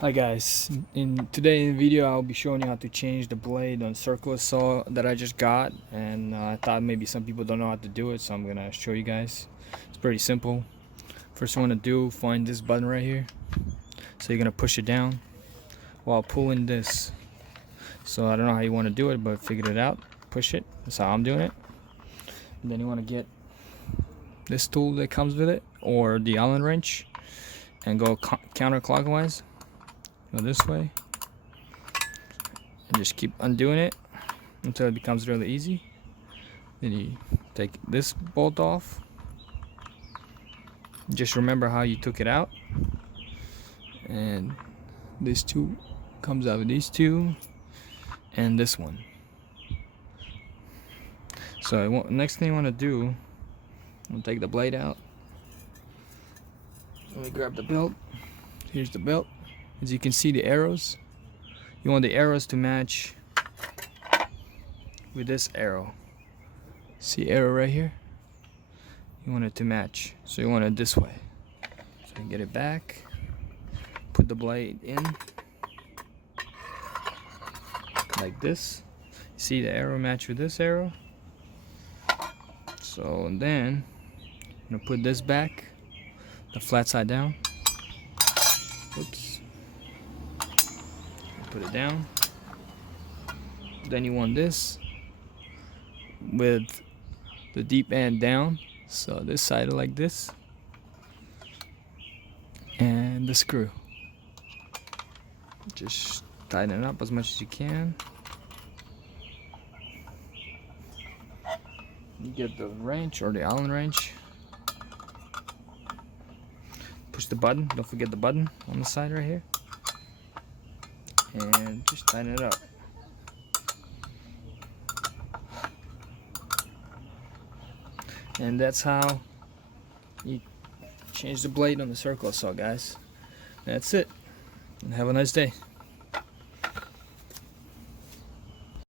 Hi guys, in today's video I'll be showing you how to change the blade on circular saw that I just got, and I thought maybe some people don't know how to do it, so I'm gonna show you guys. It's pretty simple. First you want to do, find this button right here. So you're gonna push it down while pulling this. So I don't know how you want to do it, but figured it out. Push it. That's how I'm doing it. And then you want to get this tool that comes with it, or the Allen wrench, and go counterclockwise. Go this way and just keep undoing it until it becomes really easy. Then you take this bolt off. Just remember how you took it out, and this two comes out with these two and this one. So next thing you want to do, I'm gonna take the blade out. Let me grab the belt. Here's the belt. As you can see, the arrows, you want the arrows to match with this arrow. See arrow right here? You want it to match, so you want it this way. So you get it back, put the blade in like this. See the arrow match with this arrow? So and then I'm gonna put this back, the flat side down. Oops. Put it down. Then you want this with the deep end down, so this side like this, and the screw. Just tighten it up as much as you can. You get the wrench or the Allen wrench. Push the button. Don't forget the button on the side right here. And just tighten it up. And that's how you change the blade on the circular saw, guys. That's it. And have a nice day.